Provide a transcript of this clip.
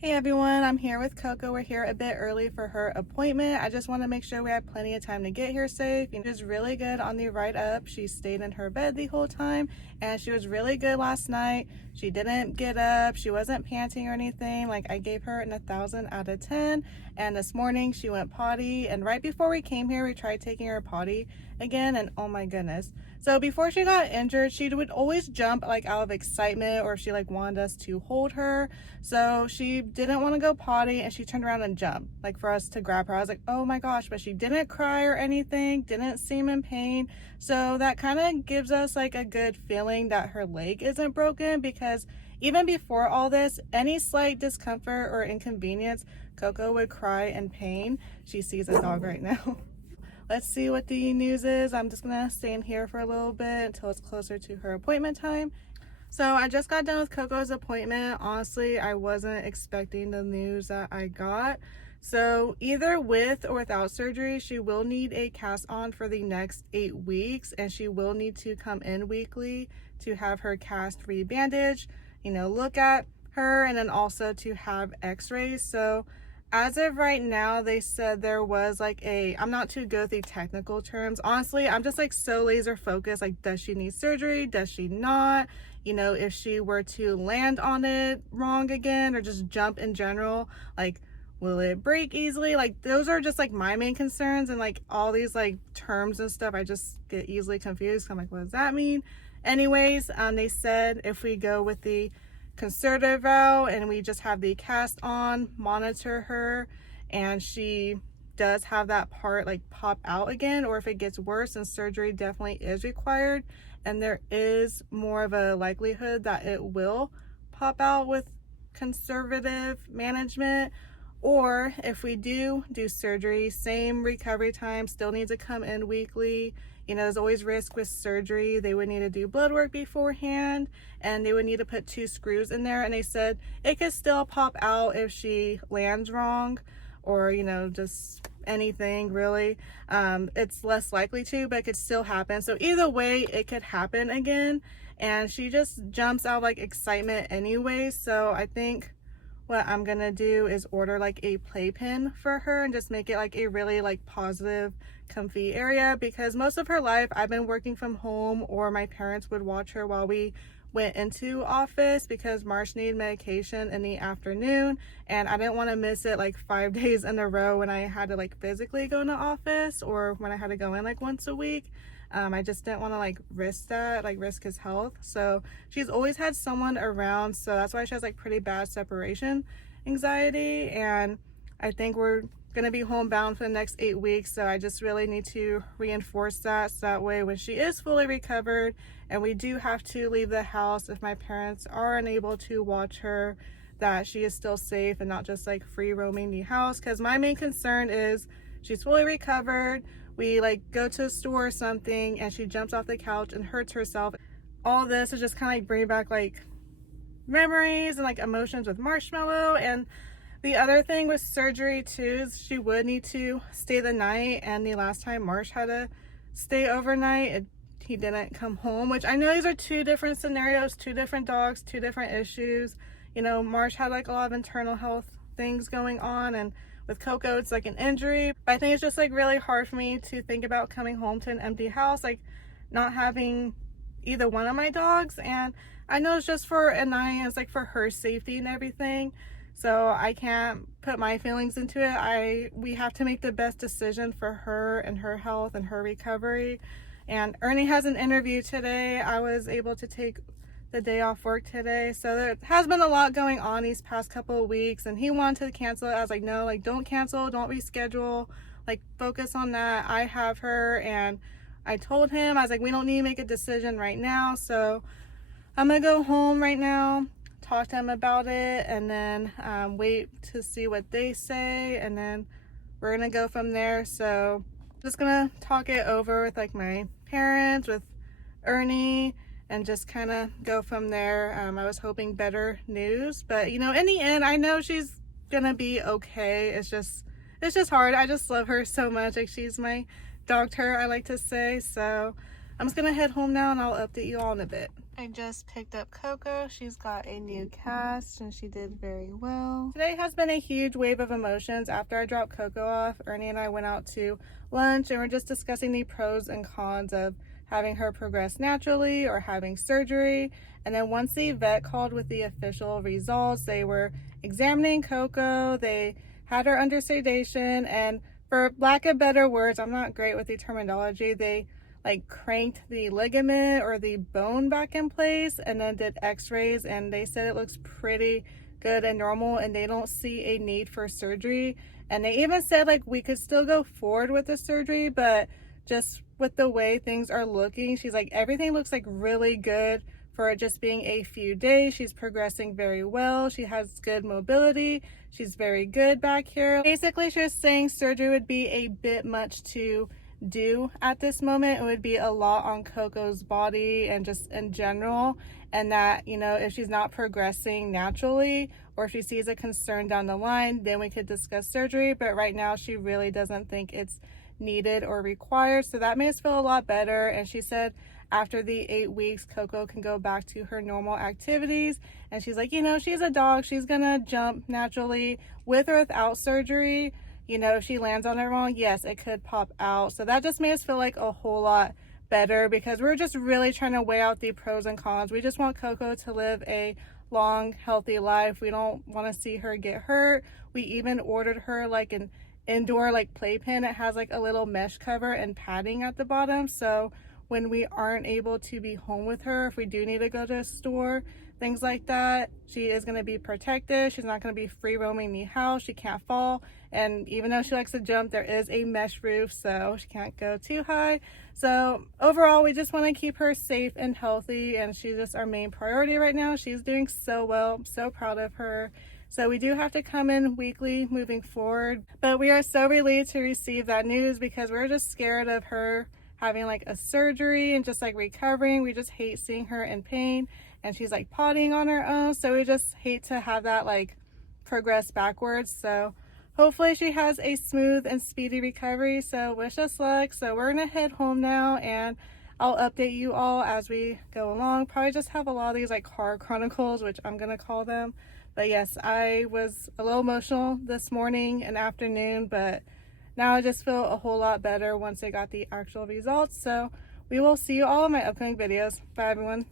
Hey everyone, I'm here with Coco. We're here a bit early for her appointment. I just want to make sure we have plenty of time to get here safe. She was really good on the ride up. She stayed in her bed the whole time and she was really good last night. She didn't get up. She wasn't panting or anything. Like, I gave her an 1,000 out of 10. And this morning she went potty, and right before we came here we tried taking her potty again, and oh my goodness. So before she got injured, she would always jump like out of excitement, or if she like wanted us to hold her. So she didn't want to go potty and she turned around and jumped like for us to grab her. I was like, oh my gosh, but she didn't cry or anything, didn't seem in pain. So that kind of gives us like a good feeling that her leg isn't broken, because even before all this, any slight discomfort or inconvenience, Coco would cry in pain. She sees a dog right now. Let's see what the news is. I'm just gonna stay in here for a little bit until it's closer to her appointment time. So I just got done with Coco's appointment. Honestly, I wasn't expecting the news that I got. So either with or without surgery, she will need a cast on for the next 8 weeks, and she will need to come in weekly to have her cast re-bandaged, look at her, and then also to have x-rays. So as of right now, they said there was like I'm not too good with the technical terms. Honestly, I'm just like so laser focused. Like, does she need surgery? Does she not? If she were to land on it wrong again, or just jump in general, like, will it break easily? Like, those are just like my main concerns, and like all these like terms and stuff, I just get easily confused. I'm like, what does that mean? Anyways, they said if we go with the conservative route and we just have the cast on, monitor her, and she does have that part like pop out again, or if it gets worse, then surgery definitely is required, and there is more of a likelihood that it will pop out with conservative management. Or if we do surgery, same recovery time, still need to come in weekly. There's always risk with surgery. They would need to do blood work beforehand, and they would need to put 2 screws in there. And they said it could still pop out if she lands wrong, or, just anything really. It's less likely to, but it could still happen. So either way, it could happen again. And she just jumps out of like excitement anyway. So I think what I'm gonna do is order like a playpen for her and just make it like a really like positive, comfy area, because most of her life I've been working from home, or my parents would watch her while we went into office, because Marsh needed medication in the afternoon and I didn't want to miss it like 5 days in a row when I had to like physically go into office, or when I had to go in like once a week. I just didn't want to like risk that, like risk his health. So she's always had someone around, so that's why she has like pretty bad separation anxiety. And I think we're gonna be homebound for the next 8 weeks, so I just really need to reinforce that, so that way when she is fully recovered and we do have to leave the house, if my parents are unable to watch her, that she is still safe and not just like free roaming the house. Because my main concern is she's fully recovered, we like go to a store or something and she jumps off the couch and hurts herself. All this is just kind of like bring back like memories and like emotions with Marshmallow. And the other thing with surgery too is she would need to stay the night, and the last time Marsh had to stay overnight, he didn't come home, which I know these are 2 different scenarios, 2 different dogs, 2 different issues. Marsh had like a lot of internal health things going on, and with Coco it's like an injury. But I think it's just like really hard for me to think about coming home to an empty house, like not having either one of my dogs. And I know it's just for Anaya, it's like for her safety and everything, so I can't put my feelings into it. We have to make the best decision for her and her health and her recovery. And Ernie has an interview today. I was able to take the day off work today, so there has been a lot going on these past couple of weeks, and he wanted to cancel it. I was like, no, like don't cancel, don't reschedule, like focus on that. I have her, and I told him, I was like, we don't need to make a decision right now, so I'm gonna go home right now, talk to him about it, and then wait to see what they say, and then we're gonna go from there. So just gonna talk it over with like my parents, with Ernie, and just kind of go from there. I was hoping better news, but in the end, I know she's gonna be okay. It's just hard. I just love her so much. Like, she's my dog, I like to say. So I'm just gonna head home now, and I'll update you all in a bit. I just picked up Coco. She's got a new cast and she did very well. Today has been a huge wave of emotions. After I dropped Coco off, Ernie and I went out to lunch and we're just discussing the pros and cons of having her progress naturally or having surgery. And then once the vet called with the official results, they were examining Coco. They had her under sedation, and for lack of better words, I'm not great with the terminology, they like cranked the ligament or the bone back in place and then did x-rays, and they said it looks pretty good and normal and they don't see a need for surgery. And they even said like we could still go forward with the surgery, but just with the way things are looking, she's like everything looks like really good for it just being a few days. She's progressing very well. She has good mobility. She's very good back here. Basically, she was saying surgery would be a bit much to do at this moment. It would be a lot on Coco's body and just in general, and that, you know, if she's not progressing naturally or if she sees a concern down the line, then we could discuss surgery. But right now she really doesn't think it's needed or required, so that made us feel a lot better. And she said after the 8 weeks, Coco can go back to her normal activities. And she's like, you know, she's a dog, she's gonna jump naturally with or without surgery. You know, if she lands on it wrong, yes, it could pop out. So that just made us feel like a whole lot better, because we're just really trying to weigh out the pros and cons. We just want Coco to live a long, healthy life. We don't want to see her get hurt. We even ordered her like an indoor like playpen. It has like a little mesh cover and padding at the bottom, so when we aren't able to be home with her, if we do need to go to a store, things like that, she is going to be protected. She's not going to be free roaming the house. She can't fall, and even though she likes to jump, there is a mesh roof, so she can't go too high. So overall, we just want to keep her safe and healthy, and she's just our main priority right now. She's doing so well. I'm so proud of her. So we do have to come in weekly moving forward, but we are so relieved to receive that news, because we're just scared of her having like a surgery and just like recovering. We just hate seeing her in pain, and she's like pottying on her own, so we just hate to have that like progress backwards. So hopefully she has a smooth and speedy recovery, so wish us luck. So we're gonna head home now, and I'll update you all as we go along. Probably just have a lot of these like car chronicles, which I'm gonna call them. But yes, I was a little emotional this morning and afternoon, but now I just feel a whole lot better once I got the actual results. So we will see you all in my upcoming videos. Bye everyone.